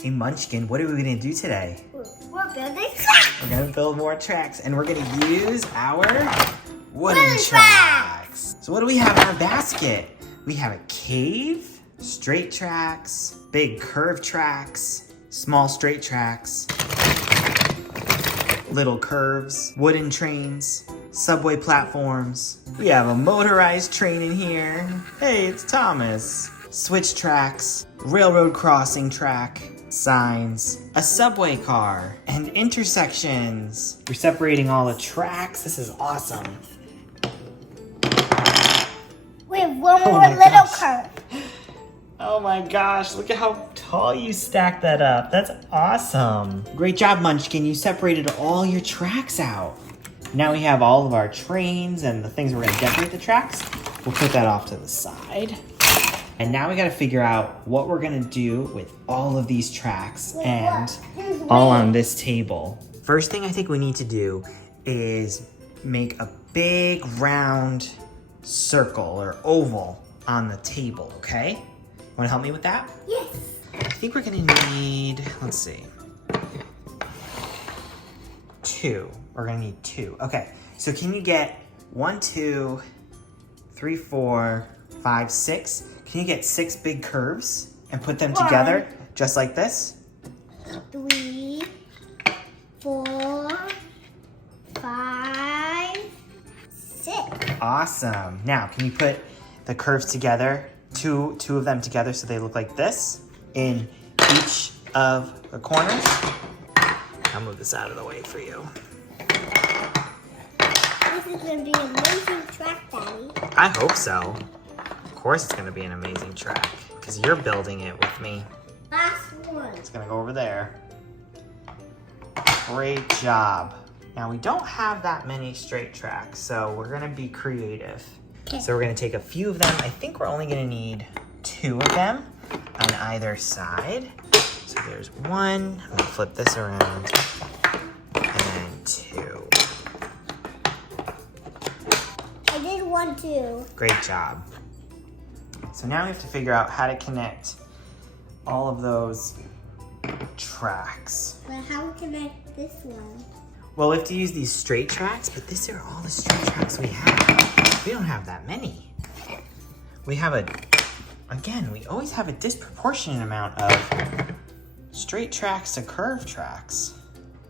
Hey Munchkin, what are we gonna do today? We're building tracks. We're gonna build more tracks and we're gonna use our wooden tracks. So what do we have in our basket? We have a cave, straight tracks, big curved tracks, small straight tracks, little curves, wooden trains, subway platforms. We have a motorized train in here. Hey, it's Thomas. Switch tracks, railroad crossing track, signs, a subway car, and intersections. We're separating all the tracks. This is awesome. We have one more little curve. Oh my gosh, look at how tall you stacked that up. That's awesome. Great job, Munchkin. You separated all your tracks out. Now we have all of our trains and the things we're gonna decorate the tracks. We'll put that off to the side. And now we gotta figure out what we're gonna do with all of these tracks and all on this table. First thing I think we need to do is make a big round circle or oval on the table, okay? Wanna help me with that? Yes. I think we're gonna need, let's see, 2. We're gonna need 2. Okay, so can you get 1, 2, 3, 4, 5, 6? Can you get 6 big curves and put them together just like this? 3, 4, 5, 6. Awesome. Now, can you put the curves together, two of them together so they look like this in each of the corners? I'll move this out of the way for you. This is going to be an amazing track, Daddy. I hope so. Of course it's gonna be an amazing track because you're building it with me. Last one. It's gonna go over there. Great job. Now we don't have that many straight tracks, so we're gonna be creative. Okay. So we're gonna take a few of them. I think we're only gonna need 2 of them on either side. So there's 1, I'm gonna flip this around, and then 2. I did 1 too. Great job. So now we have to figure out how to connect all of those tracks. But how can I connect this one? Well, we have to use these straight tracks, but these are all the straight tracks we have. We don't have that many. We have we always have a disproportionate amount of straight tracks to curved tracks.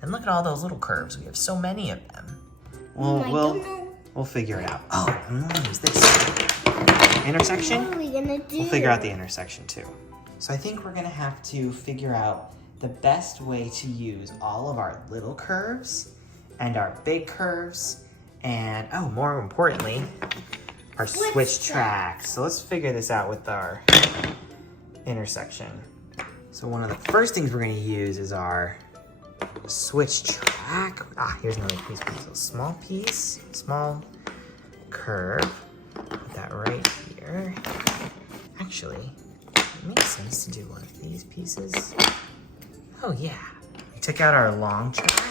And look at all those little curves. We have so many of them. We'll figure it out. Oh, I'm gonna use this. Intersection? What are we gonna do? We'll figure out the intersection too. So I think we're gonna have to figure out the best way to use all of our little curves and our big curves and, oh, more importantly, our switch tracks. So let's figure this out with our intersection. So one of the first things we're gonna use is our switch track. Here's another piece. So small piece, small curve. Put that right here. Actually, it makes sense to do one of these pieces. Oh yeah. We took out our long track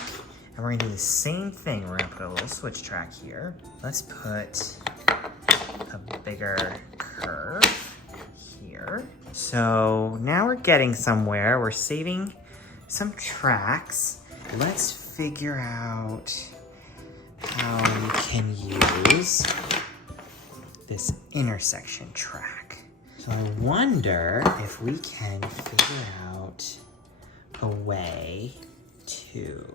and we're gonna do the same thing. We're gonna put a little switch track here. Let's put a bigger curve here. So now we're getting somewhere. We're saving some tracks. Let's figure out how we can use this intersection track. So I wonder if we can figure out a way to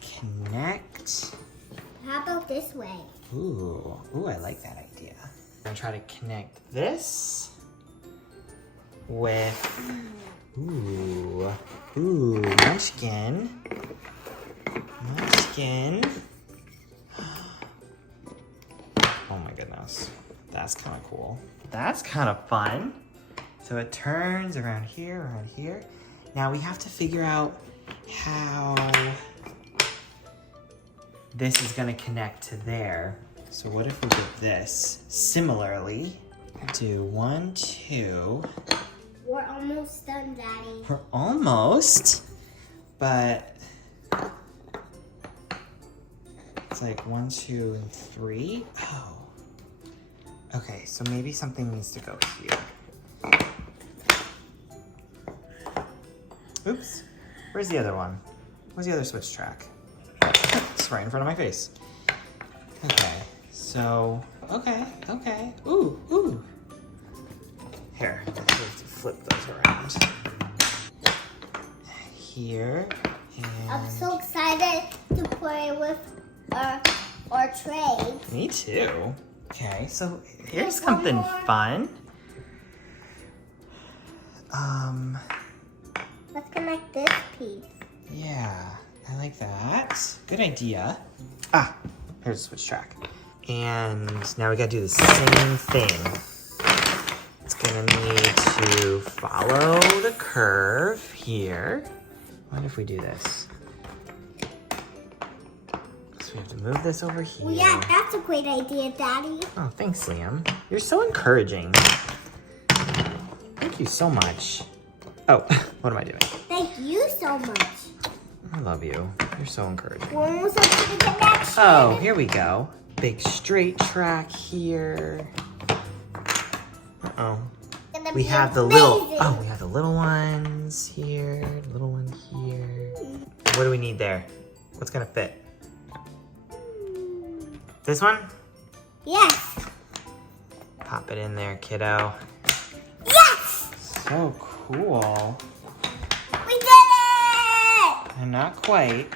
connect. How about this way? Ooh, I like that idea. I'm gonna try to connect this with, Munchkin. Oh my goodness, that's kind of cool. That's kind of fun. So it turns around here. Now we have to figure out how this is gonna connect to there. So what if we did this? Similarly, do 1, 2. We're almost done, Daddy. We're almost, but it's like 1, 2, and 3. Oh. Okay, so maybe something needs to go here. Oops. Where's the other one? Where's the other switch track? It's right in front of my face. Okay, so, okay. Ooh. Here, let's flip those around. Here, and... I'm so excited to play with our trays. Me too. Okay, so here's One something more. fun. Let's connect this piece. Yeah, I like that. Good idea. Ah, here's a switch track. And now we gotta do the same thing. It's gonna need to follow the curve here. What if we do this? So we have to move this over here. Well, yeah, that's a great idea, Daddy. Oh, thanks, Sam. You're so encouraging. Thank you so much. Oh, what am I doing? Thank you so much. I love you. You're so encouraging. We're almost up to the connection. Oh, here we go. Big straight track here. Uh-oh. Gonna We be have the little, amazing. we have the little ones here, little one here. What do we need there? What's gonna fit? This one? Yes. Pop it in there, kiddo. Yes. So cool. We did it. And not quite.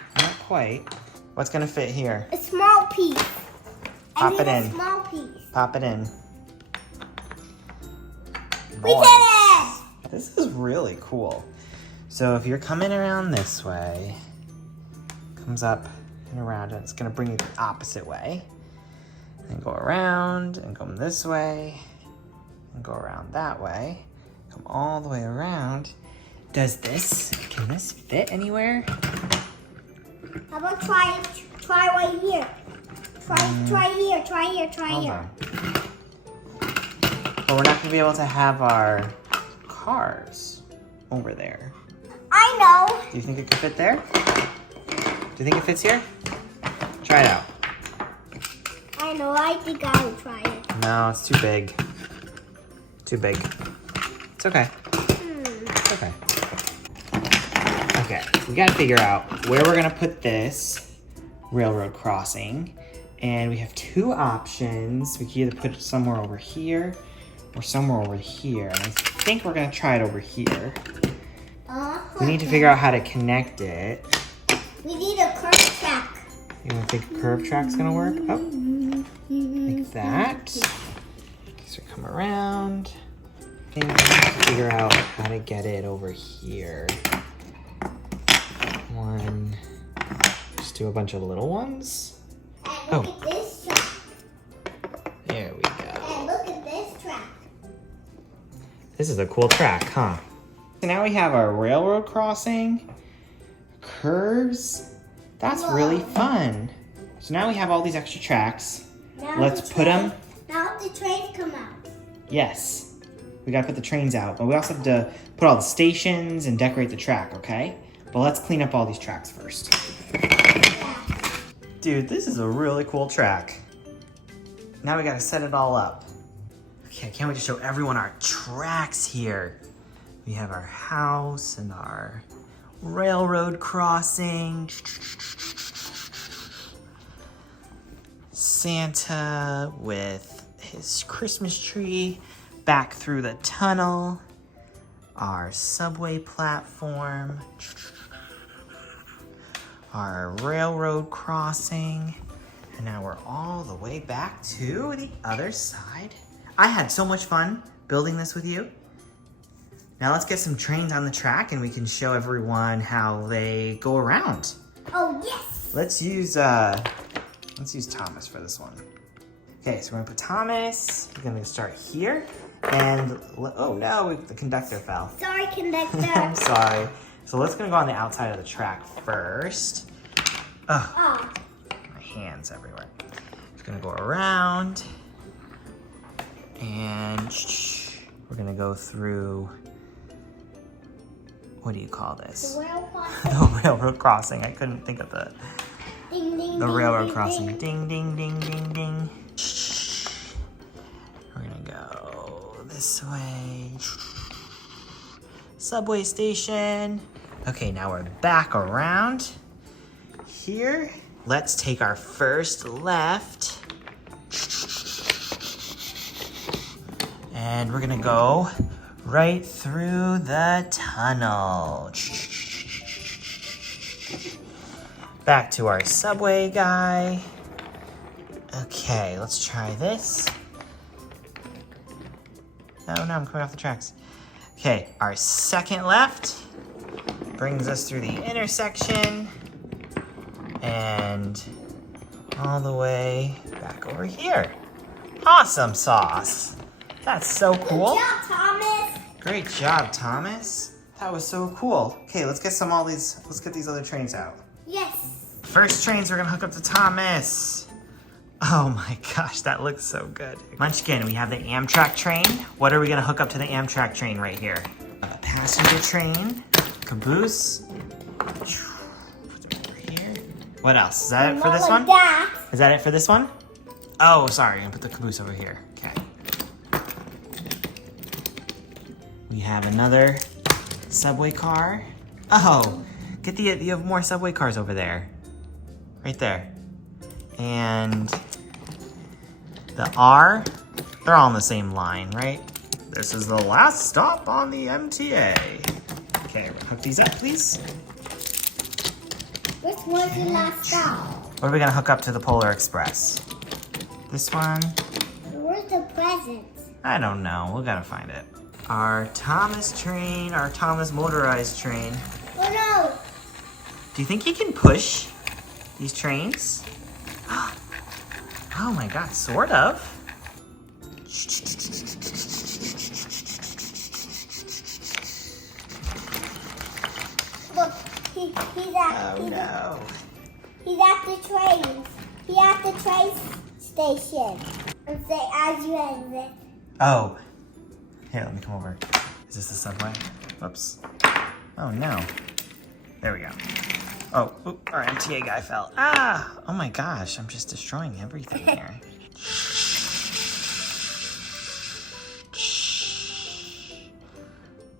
What's gonna fit here? A small piece. Pop I it need in. a small piece. Pop it in. We did it. This is really cool. So if you're coming around this way, comes up and around, and it's gonna bring you the opposite way. And go around and come this way and go around that way. Come all the way around. Can this fit anywhere? How about try right here? Try here. Hold on. But we're not gonna be able to have our cars over there. I know. Do you think it could fit there? Do you think it fits here? Try it out. I know. I think I will try it. No, it's too big. Too big. It's okay. It's okay. Okay, we gotta figure out where we're gonna put this railroad crossing. And we have two options. We can either put it somewhere over here or somewhere over here. And I think we're gonna try it over here. We need to figure out how to connect it. We need a curve track. You don't think a curve track's gonna work? Oh, like that. So come around. And we have to figure out how to get it over here. One. Just do a bunch of little ones. And look at this track. There we go. And look at this track. This is a cool track, huh? So now we have our railroad crossing, curves. That's really fun. So now we have all these extra tracks. Now Let's the put them. Now the trains come out. Yes. We gotta put the trains out, but we also have to put all the stations and decorate the track, okay? But let's clean up all these tracks first. Yeah. Dude, this is a really cool track. Now we gotta set it all up. Okay, I can't wait to show everyone our tracks here. We have our house and our railroad crossing. Santa with his Christmas tree back through the tunnel. Our subway platform. Our railroad crossing. And now we're all the way back to the other side. I had so much fun building this with you. Now let's get some trains on the track and we can show everyone how they go around. Oh, yes. Let's use Thomas for this one. Okay, so we're gonna put Thomas. We're gonna start here. And, oh no, the conductor fell. Sorry, conductor. I'm sorry. So let's gonna go on the outside of the track first. Ugh, Oh, my hands everywhere. Just gonna go around. And we're gonna go through, what do you call this? the rail crossing. The railroad crossing. I couldn't think of the Ding, ding, the ding, railroad ding, crossing. ding. Ding, ding, ding, ding, ding. We're gonna go this way. Subway station. Okay, now we're back around here. Let's take our first left. And we're gonna go right through the tunnel. Back to our subway guy. Okay, let's try this. Oh no, I'm coming off the tracks. Okay, our second left brings us through the intersection and all the way back over here. Awesome sauce. That's so cool. Good job, Thomas. Great job, Thomas. That was so cool. Okay, let's get let's get these other trains out. Yes. First trains we're gonna hook up to Thomas. Oh my gosh, that looks so good. Munchkin, we have the Amtrak train. What are we gonna hook up to the Amtrak train right here? A passenger train, caboose. Put it over here. What else? Is that it for this one? Is that it for this one? Oh, sorry, I'm gonna put the caboose over here. Okay. We have another subway car. Oh, you have more subway cars over there. Right there. And the R, they're all on the same line, right? This is the last stop on the MTA. Okay, hook these up, please. Which one's the last stop? What are we gonna hook up to the Polar Express? This one? Where's the presents? I don't know, we gotta find it. Our Thomas train, our Thomas motorized train. Oh no! Do you think you can push these trains? Oh my god, sort of. Look, he's at the train. He's at the train station. And say as you exit. Oh. Here, let me come over. Is this the subway? Whoops. Oh no. There we go. Oh, oop, our MTA guy fell. Ah! Oh my gosh, I'm just destroying everything here.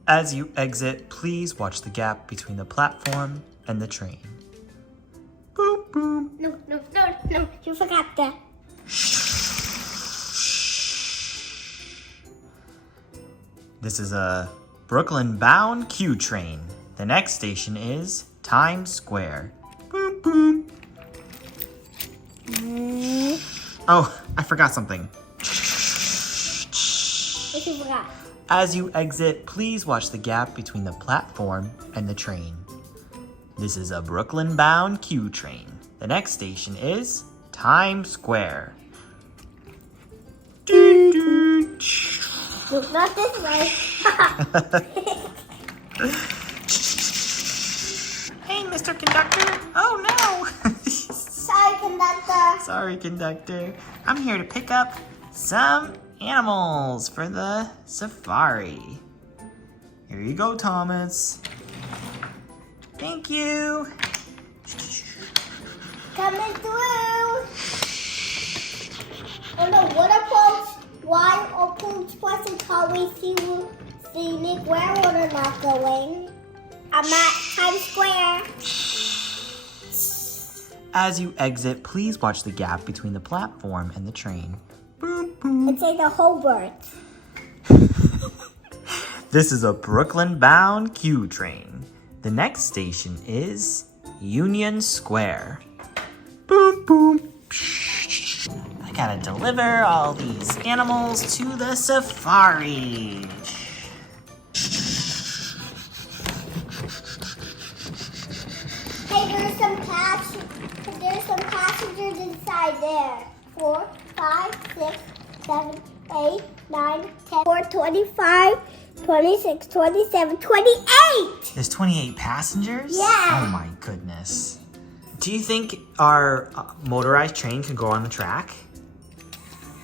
As you exit, please watch the gap between the platform and the train. Boom, boom. No, you forgot that. This is a Brooklyn-bound Q train. The next station is Times Square. Boom, boom. Oh, I forgot something. What you forgot? As you exit, please watch the gap between the platform and the train. This is a Brooklyn-bound Q train. The next station is Times Square. Look, not this way. Hey, Mr. Conductor. Oh, no. Sorry, conductor. Sorry, conductor. I'm here to pick up some animals for the safari. Here you go, Thomas. Thank you. Coming through. Oh no, what approach? Why approach person always see Nick where we're not going? I'm at Times Square. As you exit, please watch the gap between the platform and the train. Boom, boom. And say the whole word. This is a Brooklyn-bound Q train. The next station is Union Square. Boom, boom. I gotta deliver all these animals to the safari. Hey, there's some passengers inside there. 4, 5, 6, 7, 8, 9, 10, 4, 25, 26, 27, 28! There's 28 passengers? Yeah. Oh my goodness. Do you think our motorized train can go on the track?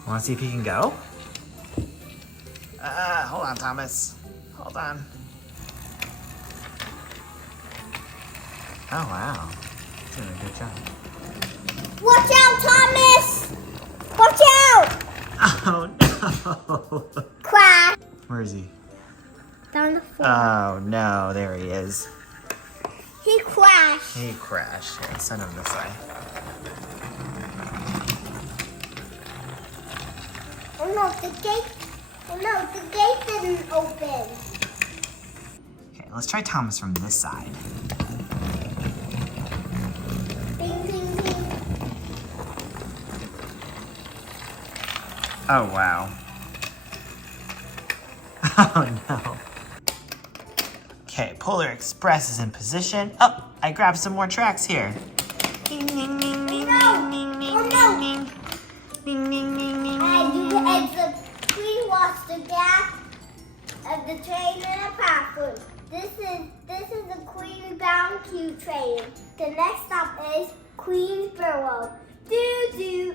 Want to see if he can go? Hold on, Thomas. Hold on. Oh, wow. Doing a good job. Watch out, Thomas! Watch out! Oh, no. Crash. Where is he? Down the floor. Oh, no. There he is. He crashed. He crashed. Here, let's send him this way. Oh no, the gate. Oh no, the gate didn't open. Okay, let's try Thomas from this side. Ding, ding, ding. Oh, wow. Oh, no. Okay, Polar Express is in position. Oh, I grabbed some more tracks here. Ding, ding, ding, ding, No. ding, ding, Oh, ding, no. ding, ding, ding, ding, ding, And you ding. can the Queen watch the gas of the train in a platform. This is the Queen Bound Q train. The next stop is Queensboro. Doo-doo.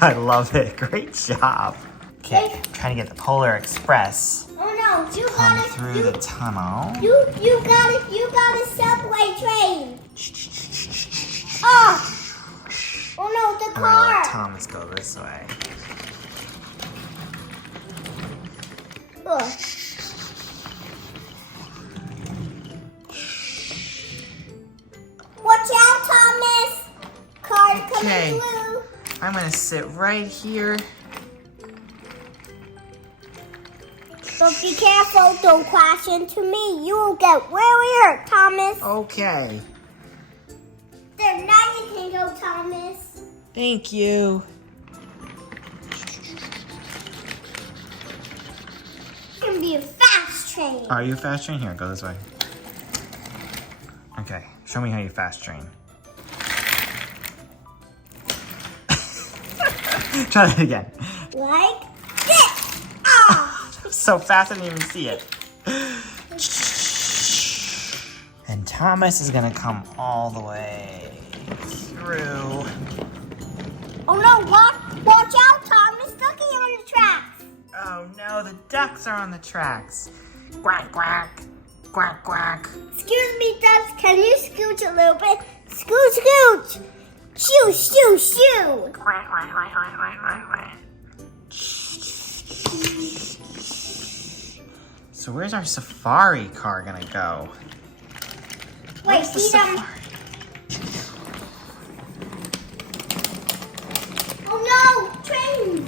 I love it. Great job. Okay, I'm trying to get the Polar Express Oh no, you come got it. through the tunnel. You got it. You got a subway train. Oh. Oh no, the I'm gonna let car. Thomas go this way. Ugh. Watch out, Thomas. Car Okay. coming through. I'm gonna sit right here. But be careful, don't crash into me. You will get really hurt, Thomas. Okay. There, now you can go, Thomas. Thank you. It's gonna be a fast train. Are you a fast train? Here, go this way. Okay, show me how you fast train. Try that again. Like this. Ah! So fast I didn't even see it. And Thomas is gonna come all the way through. Oh no, watch out, Thomas. Looking on the tracks. Oh no, the ducks are on the tracks. Quack, quack, quack, quack. Excuse me, ducks. Can you scooch a little bit? Scooch, scooch. Shoo, shoo, shoo. Quack, quack, quack, quack, quack, quack, quack. So where's our safari car gonna go? Wait, Where's the see them? safari? Oh no, train.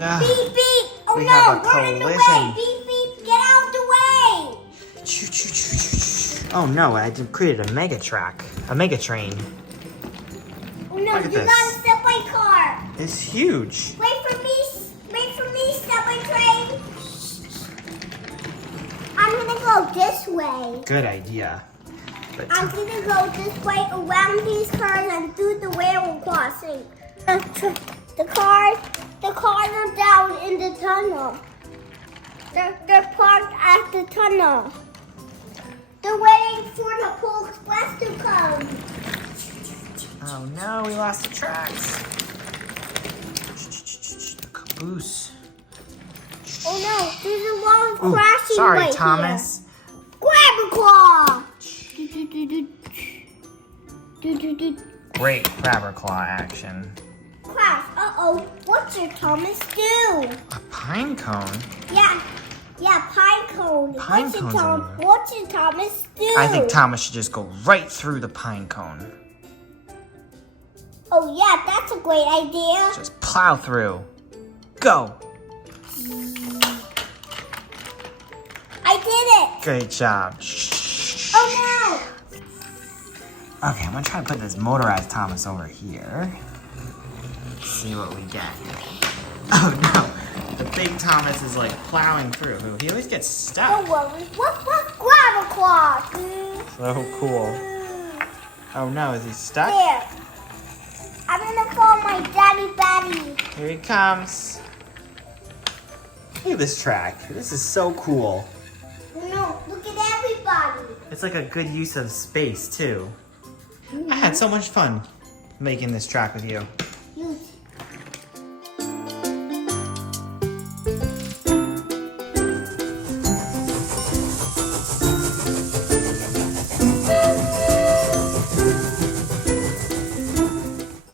Ah, Beep, beep. Oh We no, have a run in the way. collision. Beep, beep. Get out the way. choo, choo, choo, choo, choo. Oh no, I created a mega track. A mega train. Oh no, Look at you this. got a subway car. It's huge. Wait for me, subway train. I'm gonna go this way. Good idea. But I'm gonna go this way around these cars and through the railroad crossing. The cars are down in the tunnel. They're parked at the tunnel. They're waiting for the Polar Express to come. oh no, we lost the tracks. The caboose. Oh no, there's a lot of Ooh, crashing sorry, right Thomas. here. Grab a claw. Great grabber claw action. Crash. Uh-oh. What's your Thomas do? A pine cone? Yeah, pine cone. Pine cone's over there. What's your Thomas do? I think Thomas should just go right through the pine cone. Oh yeah, that's a great idea. Just plow through. Go. I did it. Great job. Oh no. Okay, I'm gonna try to put this motorized Thomas over here. See what we get. Oh no, the big Thomas is like plowing through. Ooh, he always gets stuck. Don't worry. What? Grab a claw. So cool. Oh no, is he stuck? There. I'm gonna call my daddy batty. Here he comes. Look at this track. This is so cool. No, look at everybody. It's like a good use of space too. I had so much fun making this track with you.